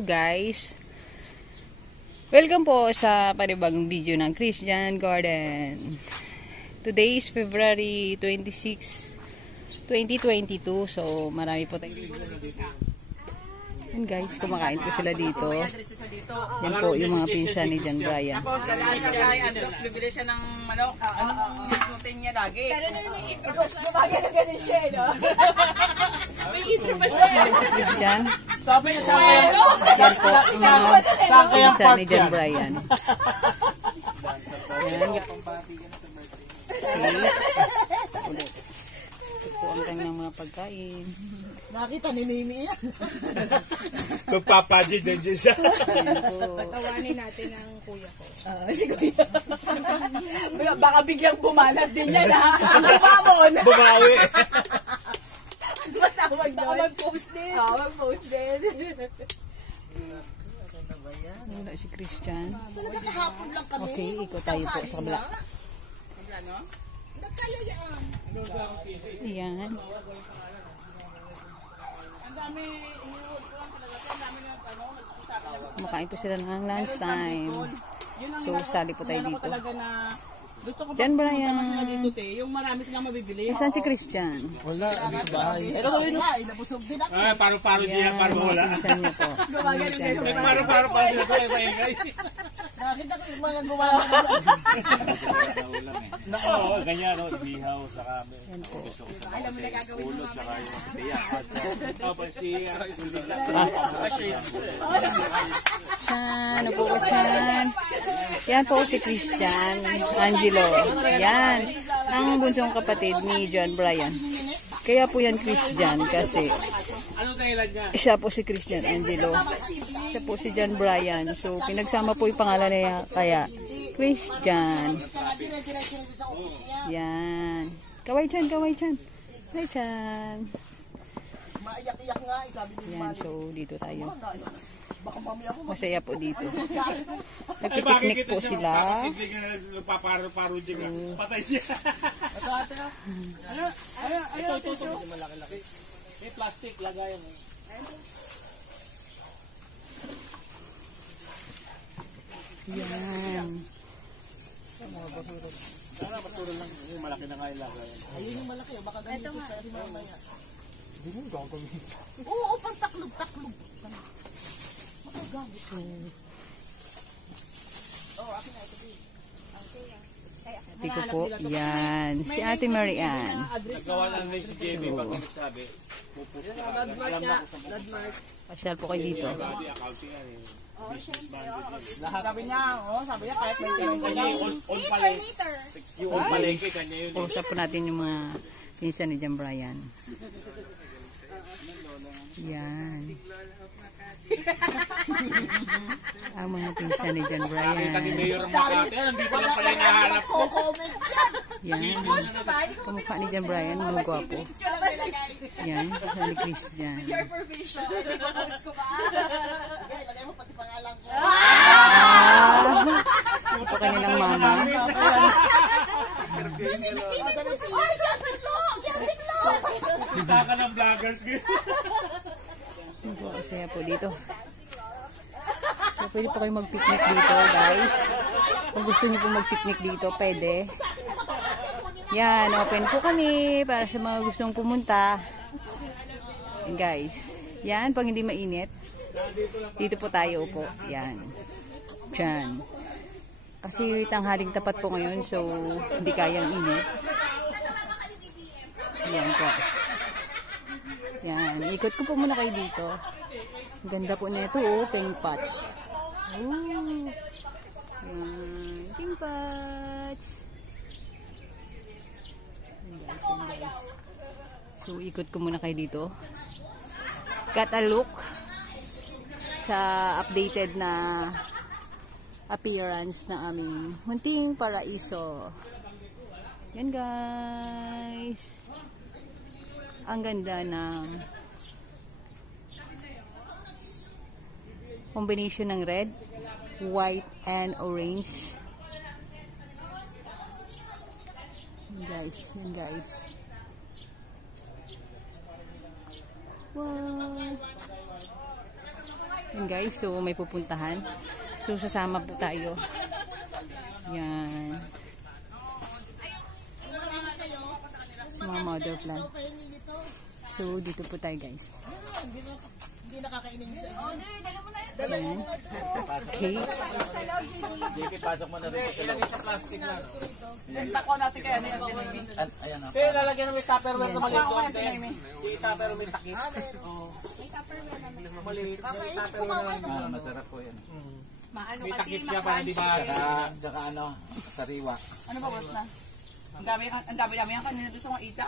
Hello guys! Welcome po sa panibagong video ng Christian Garden. Today is February 26, 2022. So marami po tayong yan guys, kumakain po sila dito. Yan po yung mga pinsan ni John Brian. Tapos dadaan siya kay Androx, bibili siya ng manok. Anong protein niya lagi? Pero na may itlog. Gumagana na ganun siya, no? May itlog pa siya. Si Christian. Sabi niya sa akin. Yan po yung mga pinsan ni John Brian. Yan. Ulit. Ito po ang kanyang mga pagkain. Nakita ni Mimi yan. Magpapajid na dyan siya. Patawanin natin ang kuya ko. Si Kuya. Baka biglang bumalat din yan, ha? Magpamon. Bumawi. Matawag doon. Mag-post din. Oo, mag-post din. Wala si Christian. Talaga kahapon lang kami. Okay, ikot tayo po sa kabila. Nagkalayaan. Yan. Kumakain po sila ng lunch time. So, sali po tayo dito. Gusto ko John Brian. dito, te. Yung marami silang mabibili. Saan si Christian? Wala, dito bahay. Ito gawin na. Inabusog din ako. Ay, paro-paro siya, paro wala. Pinsan niya po. Paro-paro pa siya, maingay. Nakita ko yung mga gumagawa. Oo, ganyan, no? Ibihaw sa kami. Yan po. Alam mo na gagawin mo mamaya. Ano po ko dyan? Yan po si Christian Angelo. Yan. Ang bunsong kapatid ni John Brian. Kaya po yan Christian kasi Ano dahilan niya? siya po si Christian Angelo. Siya po si John Brian. So, pinagsama po yung pangalan niya kaya Christian. Yan. Kaway chan, kaway chan. Kaway chan. Maiyak-iyak nga, sabi ni Yan, so dito tayo. baka mamaya mo. Masaya po dito. Ay, bakit Nagpipiknik kita po siya sila. magpapasidli ka na nagpaparo-paro dyan ka? Patay siya. Ito. Malaki-laki. May plastic, lagayan mo. Yan. Sana basura lang. Yung malaki na nga yung lagayan. Ayun yung malaki, baka ganito sa atin mamaya. Oo, pang taklog-taklog. So, dito po. Yan. Si Ate Marianne. Nagawa lang rin si JB pag nagsabi. Pupus ka. Alam na kung saan Pasyal po kayo dito. body accounting yan eh. Sabi niya, kahit may kanya. On palengke. Yung on palengke, kanya yun. Usap po natin yung mga pinsan ni John Brian. Yan. Ang mga pinsan ni John Nakita ni Brian. Mayor Makati. Nandito lang pala yung nahanap ko. Yan. Kamukha ni John Brian. Mga gwapo. Yan. Sa ni Christian. Okay, lagay mo pati pangalan ko. Ito kanilang mama. Ay, Shantiklo! Kita ka ng vloggers. Masaya po dito. So, pwede po kayo mag-picnic dito, guys. Kung gusto niyo po mag-picnic dito, pwede. Yan, open po kami para sa mga gustong pumunta. Yan, guys. Yan, pag hindi mainit, dito po tayo po. Yan. Diyan. Kasi tanghaling tapat po ngayon, so hindi kayang init. Yan po. Yan, ikot ko po muna kayo dito. Ganda po na ito, oh, pink patch. Oh. Yan, pink patch. Yan guys. So, ikot ko muna kayo dito. Got a look sa updated na appearance na aming munting paraiso. Yan guys. Ang ganda ng combination ng red, white, and orange. Yan guys. Wow. Yan guys, so may pupuntahan. So sasama po tayo. Yan. Sa mga mother plant. So dito po tayo guys. Hindi nakakainin sa inyo. Ayan. Okay. JP, pasok mo na rin ito. Ilagay sa plastic na. Tako natin kaya ano yan, Tinaymi. Ayan o. Pero lalagyan ng may tupperware na maliit doon. May tupperware may takip. Maliit. May tupperware na Masarap po yan. Maano may kasi takip siya para di ba? Tsaka ano, sariwa. Ano ba boss na? Ang dami yan kanina doon sa mga ita.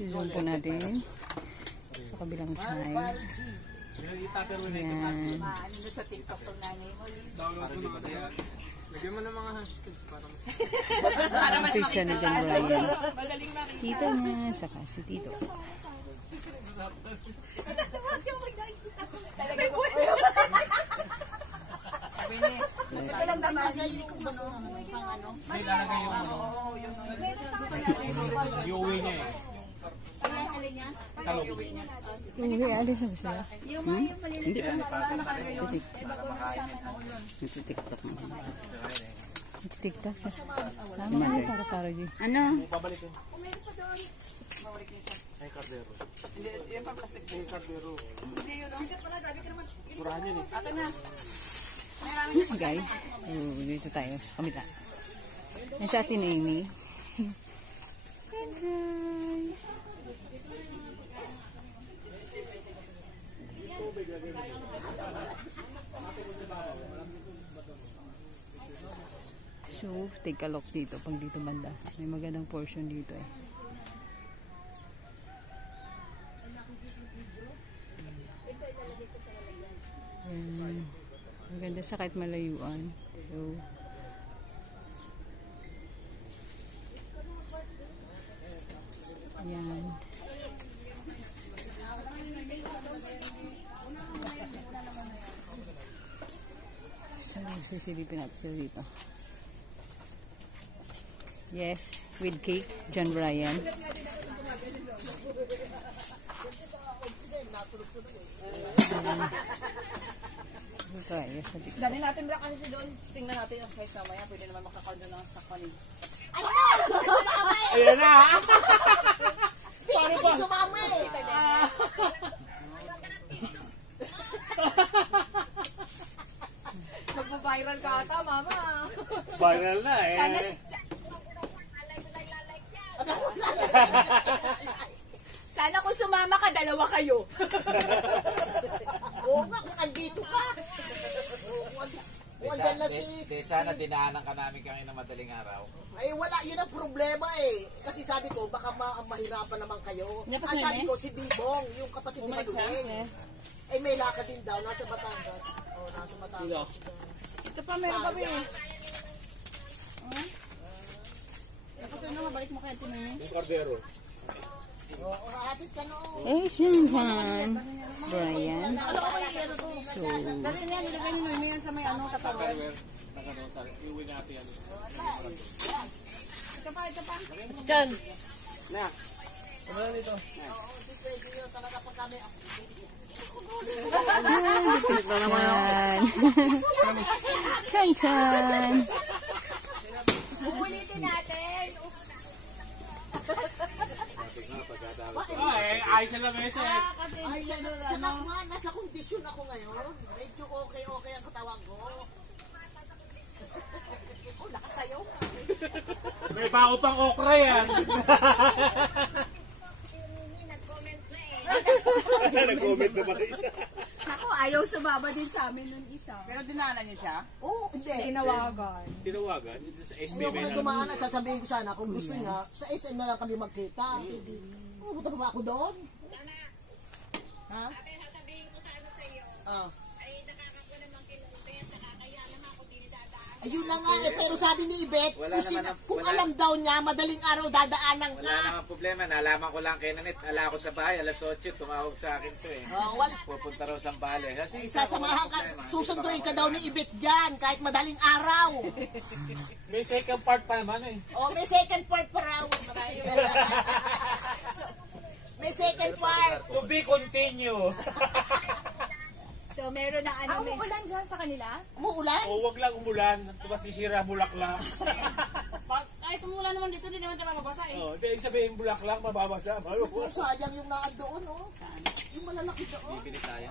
Sizoom po natin. Sa kabilang side. Yan. Ano sa TikTok tong nanay mo? Download mo na kasi yan. Lagyan mo ng mga hashtags para mas... Para mas Ito siya na dyan, Brian. madaling makita. Tito niya, saka si Tito. Talaga po. Sabi ni, Walang damasi kung gusto mo pang ano. May lalagay yung ano. Yung uwi niya eh. Talog. Uwi, alis na ba siya? Hindi pa. Nagtitiktok mo. Nagtitiktok siya. Tama na, para yun. Ano? Babalik yun. Ay, kardero. hindi, yan pa plastic. Ay, kardero. Hindi yun. Murahan yun eh. Akin na. Guys, dito tayo sa kamila. Yan sa atin, Amy. So, take a look dito pag dito banda. May magandang portion dito eh. Maganda siya kahit malayuan. So, ayan. So, sisilipin natin sila dito. Yes, with cake, John Brian. Yes, Dali natin ba kasi doon. Tingnan natin yung size mamaya. Pwede naman makakal doon ng sakwan. Ayan na! Paano ba? Sumama eh. Magpo-viral ka ata, mama. Viral na eh. Sana kung sumama ka, dalawa kayo. Oo nga, kung andito ka. Wala na si... Sana dinaanan ka namin kami na madaling araw. Ay, wala. Yun ang problema eh. Kasi sabi ko, baka mahirapan naman kayo. Yan pa Ang sila, sabi eh? ko, si Bibong, yung kapatid ni Manuel. Eh, may lakad din daw. Nasa Batangas. Oo, nasa Batangas. Ito pa, meron kami eh. Dapat yun na, balik mo kaya tinanong. Yung kardero. Oo, hatid ka noon. eh, John Brian. So, Dali niya, nilagay ni Noemi yan sa may ano, katawag. Iuwi natin yan. Ito pa. John. Yan. Chan. Ulitin natin. Ay, ayos na mesa eh. Ay, tsaka nga, nasa kondisyon ako ngayon. Medyo okay ang katawan ko. Oh, nakasayaw ka. May bao pang okra yan. Nag-comment na pala isa. Ako, ayaw sumama din sa amin nun isa. Pero dinala niyo siya? Oo, hindi. Tinawagan. Tinawagan? Sa Hindi SBB ako na dumaan at sasabihin ko sana kung gusto niya, sa SM na lang kami magkita. Pupunta pa ba ako doon? Ha? Sasabihin ko sa ano sa iyo, Ah. ay nakakakuha naman kinumpet, nakakaya naman ako dinidadaan. Ayun na nga eh, pero sabi ni Ibet, Wala kung, naman ang- kung wala. alam daw niya, madaling araw dadaanan Wala ka. namang problema. Nalaman ko lang kay Nanit. Ala ako sa bahay. Alas 8. Tumawag sa akin to eh. Wala. Pupunta raw sa Bale. Kasi Sasamahan ka, susunduin ka daw ni Ibet dyan, kahit madaling araw. may second part pa naman eh. O, may second part pa raw. May second part. To be continue. So, meron na ano. Umuulan dyan sa kanila? Umuulan? O wag lang umulan, masisira bulaklak. Kahit umulan naman dito, hindi naman tayo mababasa eh. Oh, di sabihin bulaklak, mababasa. Oh, sayang yung naan doon, oh. Yung malalaki doon. Bibili tayo.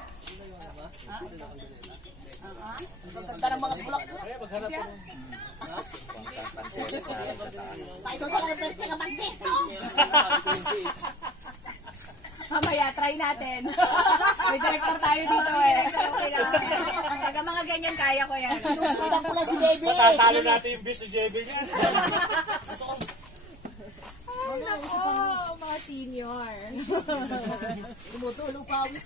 Ang ganda ng mga bulaklak. Ay, maghanap ko. Tayo doon ako ng pwede nga magdito. Mamaya, try natin. May director tayo dito eh. Okay lang. Taga mga ganyan, kaya ko yan. Sinusundan ko lang si baby. Matatalo natin yung bis ni JB niya. Ay, nako, mga senior. Tumutulong pa ako.